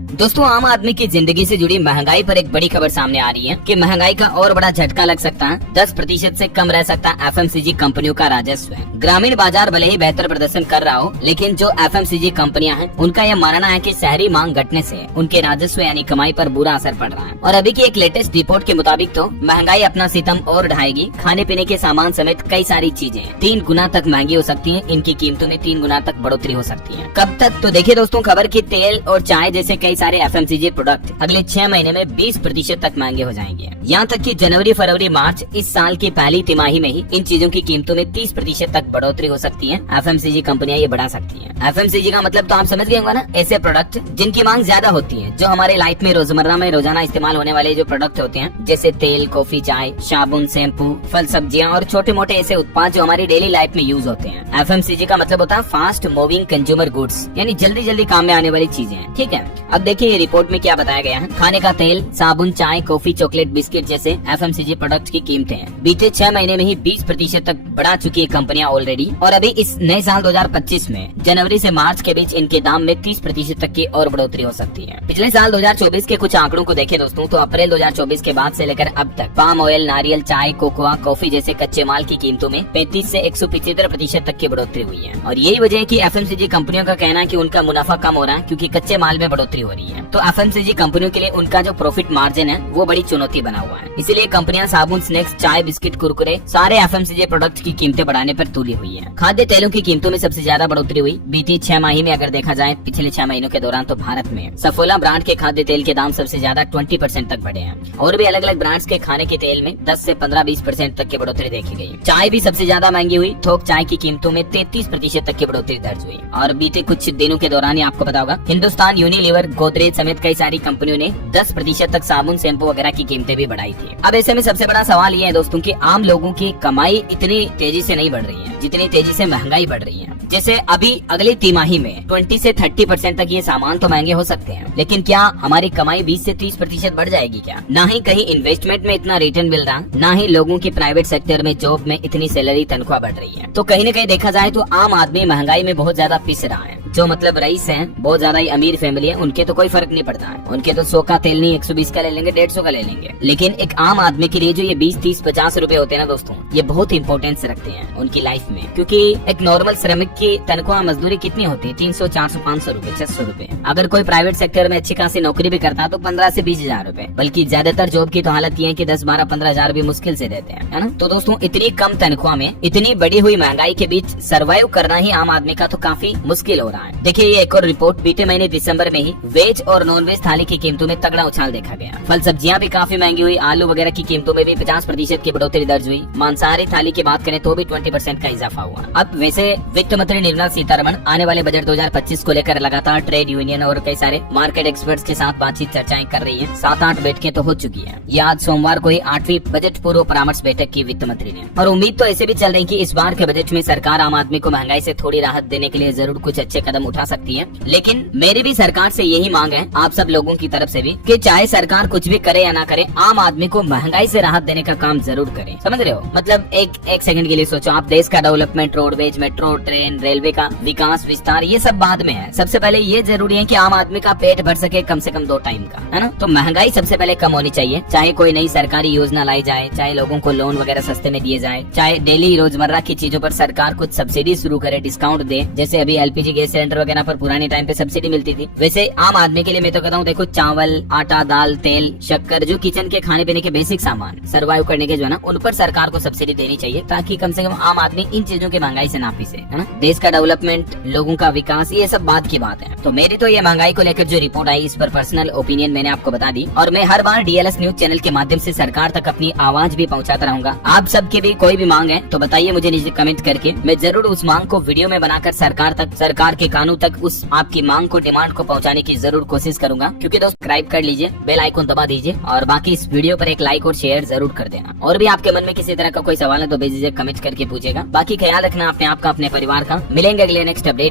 दोस्तों, आम आदमी की जिंदगी से जुड़ी महंगाई पर एक बड़ी खबर सामने आ रही है कि महंगाई का और बड़ा झटका लग सकता है। 10% से कम रह सकता है एफएमसीजी कंपनियों का राजस्व। ग्रामीण बाजार भले ही बेहतर प्रदर्शन कर रहा हो, लेकिन जो एफएमसीजी कंपनियां हैं उनका यह मानना है कि शहरी मांग घटने से उनके राजस्व यानी कमाई पर बुरा असर पड़ रहा है। और अभी की एक लेटेस्ट रिपोर्ट के मुताबिक तो महंगाई अपना सितम और ढाएगी। खाने पीने के सामान समेत कई सारी चीजें 3 गुना तक महंगी हो सकती है। इनकी कीमतों में 3 गुना तक बढ़ोतरी हो सकती है। कब तक? तो देखिए दोस्तों, खबर की तेल और चाय जैसे कई सारे एफएमसीजी प्रोडक्ट अगले 6 महीने में 20% तक महंगे हो जाएंगे। यहाँ तक कि जनवरी, फरवरी, मार्च इस साल की पहली तिमाही में ही इन चीजों की कीमतों में 30% तक बढ़ोतरी हो सकती है। एफएमसीजी कंपनियां ये बढ़ा सकती हैं। एफएमसीजी का मतलब तो आप समझ गए होंगे ना, ऐसे प्रोडक्ट जिनकी मांग ज्यादा होती है, जो हमारे लाइफ में रोजमर्रा में रोजाना इस्तेमाल होने वाले जो प्रोडक्ट होते हैं, जैसे तेल, कॉफी, चाय, साबुन, शैम्पू, फल, सब्जियां और छोटे मोटे ऐसे उत्पाद जो हमारी डेली लाइफ में यूज होते हैं। एफएमसीजी का मतलब होता है फास्ट मूविंग कंज्यूमर गुड्स, यानी जल्दी जल्दी काम में आने वाली चीजें। ठीक है, अब देखिए ये रिपोर्ट में क्या बताया गया है। खाने का तेल, साबुन, चाय, कॉफी, चॉकलेट, बिस्किट जैसे एफएमसीजी प्रोडक्ट की कीमतें बीते 6 महीने में ही 20% तक बढ़ा चुकी है कंपनियां ऑलरेडी। और अभी इस नए साल 2025 में जनवरी से मार्च के बीच इनके दाम में 30% तक की और बढ़ोतरी हो सकती है। पिछले साल 2024 के कुछ आंकड़ों को देखें दोस्तों, तो अप्रैल 2024 के बाद से लेकर अब तक पाम ऑयल, नारियल, चाय, कोकोआ, कॉफी जैसे कच्चे माल की कीमतों में 35 से 175% तक की बढ़ोतरी हुई है। और यही वजह है कि एफएमसीजी कंपनियों का कहना है कि उनका मुनाफा कम हो रहा है, क्योंकि कच्चे माल में बढ़ोतरी हो रही है। तो एफएमसीजी कंपनियों के लिए उनका जो प्रॉफिट मार्जिन है वो बड़ी चुनौती बना हुआ है। इसीलिए कंपनियां साबुन, स्नैक्स, चाय, बिस्किट, कुरकुरे सारे एफएमसीजी प्रोडक्ट की कीमतें बढ़ाने पर तुली हुई है। खाद्य तेलों की कीमतों में सबसे ज्यादा बढ़ोतरी हुई बीती 6 माही में। अगर देखा जाए पिछले 6 महीनों के दौरान, तो भारत में सफोला ब्रांड के खाद्य तेल के दाम सबसे ज्यादा 20% तक बढ़े हैं। और भी अलग अलग ब्रांड्स के खाने के तेल में 10 से 15-20% तक की बढ़ोतरी देखी गई। चाय भी सबसे ज्यादा महंगी हुई। थोक चाय की कीमतों में 33% तक की बढ़ोतरी दर्ज हुई। और बीते कुछ दिनों के दौरान ही आपको पता होगा, हिंदुस्तान यूनिलीवर, गोदरेज समेत कई सारी कंपनियों ने 10% तक साबुन, शैम्पू वगैरह की कीमतें भी बढ़ाई थी। अब ऐसे में सबसे बड़ा सवाल ये है दोस्तों कि आम लोगों की कमाई इतनी तेजी से नहीं बढ़ रही है जितनी तेजी से महंगाई बढ़ रही है। जैसे अभी अगली तिमाही में 20 से 30% तक ये सामान तो महंगे हो सकते हैं, लेकिन क्या हमारी कमाई 20 से 30% बढ़ जाएगी क्या? ना ही कहीं इन्वेस्टमेंट में इतना रिटर्न मिल रहा, ना ही लोगों की प्राइवेट सेक्टर में जॉब में इतनी सैलरी, तनख्वाह बढ़ रही है। तो कहीं न कहीं देखा जाए तो आम आदमी महंगाई में बहुत ज्यादा पिस रहा है। जो मतलब रईस हैं, बहुत ज्यादा ही अमीर फैमिली है, उनके तो कोई फर्क नहीं पड़ता है। उनके तो 100 का तेल नहीं 120 का ले लेंगे, 150 का ले लेंगे। लेकिन एक आम आदमी के लिए जो ये 20, 30, 50 रुपए होते हैं ना दोस्तों, ये बहुत इंपॉर्टेंस रखते हैं उनकी लाइफ में। क्योंकि एक नॉर्मल श्रमिक की तनख्वाह मजदूरी कितनी होती है? 300, 400, 500 रुपए, 600 रुपए। अगर कोई प्राइवेट सेक्टर में अच्छी खासी नौकरी भी करता है तो 15 से 20 हजार रुपए। बल्कि ज्यादातर जॉब की तो हालत ये है कि 10, 12, 15 हजार भी मुश्किल से देते हैं, है ना? तो दोस्तों, इतनी कम तनख्वाह में इतनी बढ़ी हुई महंगाई के बीच सर्वाइव करना ही आम आदमी का तो काफी मुश्किल हो रहा है। देखिए ये एक और रिपोर्ट, बीते महीने दिसंबर में ही वेज और नॉन वेज थाली की कीमतों में तगड़ा उछाल देखा गया। फल सब्जियां भी काफी महंगी हुई। आलू वगैरह की कीमतों में भी 50% की बढ़ोतरी दर्ज हुई। मांसाहारी थाली की बात करें तो भी 20% का इजाफा हुआ। अब वैसे वित्त मंत्री निर्मला सीतारमण आने वाले बजट 2025 को लेकर लगातार ट्रेड यूनियन और कई सारे मार्केट एक्सपर्ट्स के साथ बातचीत, चर्चाएं कर रही है। 7-8 बैठकें तो हो चुकी है। ये आज सोमवार को ही 8वीं बजट पूर्व परामर्श बैठक की वित्त मंत्री ने। और उम्मीद तो ऐसे भी चल रही कि इस बार के बजट में सरकार आम आदमी को महंगाई से थोड़ी राहत देने के लिए जरूर कुछ अच्छे कदम उठा सकती है। लेकिन मेरी भी सरकार से यही मांग है, आप सब लोगों की तरफ से भी, कि चाहे सरकार कुछ भी करे या ना करे, आम आदमी को महंगाई से राहत देने का काम जरूर करे। समझ रहे हो? मतलब एक सेकंड के लिए सोचो, आप देश का development, roadways, metro, train, railway का विकास, विस्तार, ये सब बाद में है। सबसे पहले ये जरूरी है कि आम आदमी का पेट भर सके कम से कम 2 टाइम का, है ना? तो महंगाई सबसे पहले कम होनी चाहिए। चाहे कोई नई सरकारी योजना लाई जाए, चाहे लोगों को लोन वगैरह सस्ते में दिए जाए, चाहे डेली रोजमर्रा की चीजों पर सरकार कुछ सब्सिडी शुरू करे, डिस्काउंट दे। जैसे अभी एलपीजी गैस सिलेंडर वगैरह पर पुराने टाइम पे सब्सिडी मिलती थी, वैसे आम आदमी के लिए मैं तो कहता हूँ, देखो चावल, आटा, दाल, तेल, शक्कर, जो किचन के खाने पीने के बेसिक सामान सर्वाइव करने के जो है ना, उन पर सरकार को सब्सिडी देनी चाहिए, ताकि कम से कम आम आदमी इन चीजों की महंगाई से ना पिसे, है ना? देश का डेवलपमेंट, लोगों का विकास, ये सब बात की बात है। तो मेरी तो ये महंगाई को लेकर जो रिपोर्ट आई, इस पर पर्सनल ओपिनियन मैंने आपको बता दी। और मैं हर बार डीएलएस न्यूज चैनल के माध्यम से सरकार तक अपनी आवाज भी पहुंचाता रहूंगा। आप सबके भी कोई भी मांग है तो बताइए मुझे नीचे कमेंट करके, मैं जरूर उस मांग को वीडियो में बनाकर सरकार तक, सरकार के कानून तक उस आपकी मांग को, डिमांड को पहुंचाने की जरूर कोशिश करूंगा। क्योंकि दोस्त, सब्सक्राइब कर लीजिए, बेल आइकन दबा दीजिए, और बाकी इस वीडियो पर एक लाइक और शेयर जरूर कर देना। और भी आपके मन में किसी तरह का कोई सवाल है तो बेझिझक कमेंट करके पूछेगा। बाकी ख्याल रखना अपने आप का, अपने परिवार का। मिलेंगे अगले नेक्स्ट अपडेट।